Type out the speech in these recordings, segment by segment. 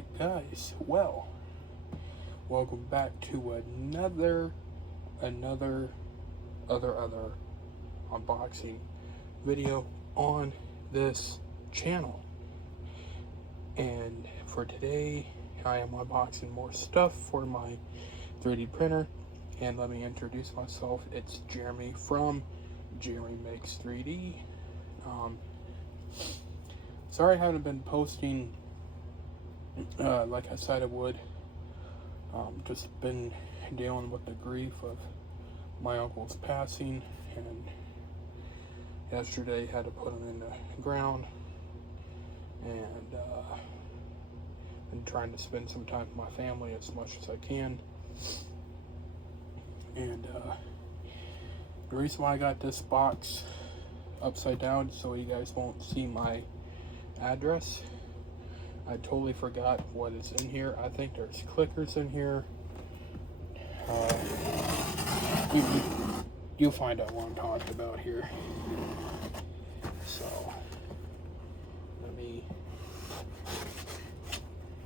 Alright guys, well, welcome back to another unboxing video on this channel. And for today, I am unboxing more stuff for my 3D printer. And let me introduce myself. It's Jeremy from Jeremy Makes 3D. Sorry I haven't been posting like I said I would. Just been dealing with the grief of my uncle's passing, and yesterday had to put him in the ground, and been trying to spend some time with my family as much as I can. And the reason why I got this box upside down so you guys won't see my address. I totally forgot what is in here. I think there's clickers in here. You'll find out what I'm talking about here. So let me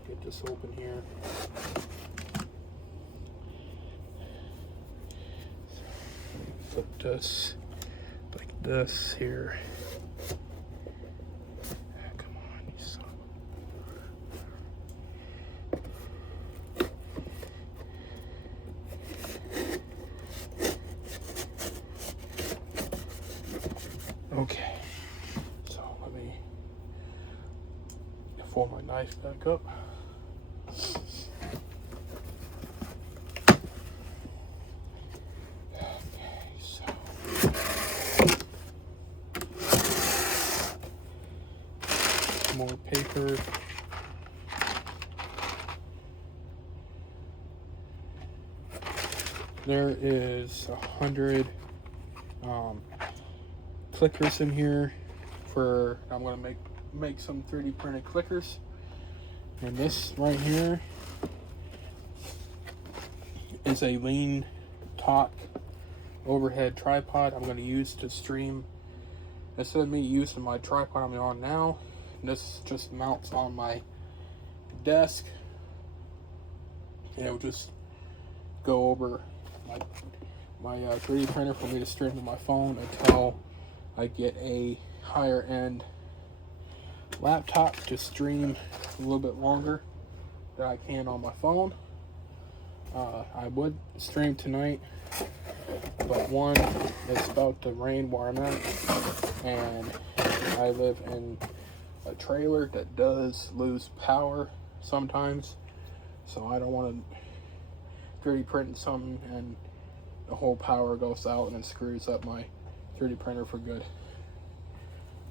get this open here. Put this like this here. Okay, so let me fold my knife back up. Okay, so more paper. There is 100 clickers in here for, I'm gonna make some 3D printed clickers. And this right here is a lean talk overhead tripod I'm gonna use to stream. Instead of me using my tripod I'm on now, this just mounts on my desk, and it'll just go over my 3D printer for me to stream to my phone until I get a higher end laptop to stream a little bit longer than I can on my phone. I would stream tonight, but one, it's about to rain where I'm at, and I live in a trailer that does lose power sometimes, so I don't want to 3D print something and the whole power goes out and it screws up my 3D printer for good.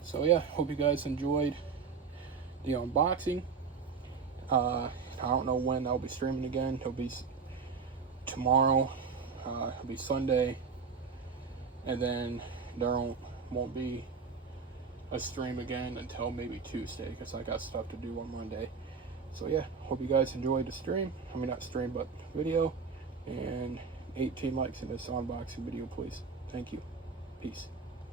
So yeah, hope you guys enjoyed the unboxing. I don't know when I'll be streaming again. It'll be tomorrow, it'll be Sunday, and then there won't be a stream again until maybe Tuesday, because I got stuff to do on Monday. So yeah, hope you guys enjoyed the stream. I mean, not stream, but video. And 18 likes in this unboxing video, please. Thank you. Peace.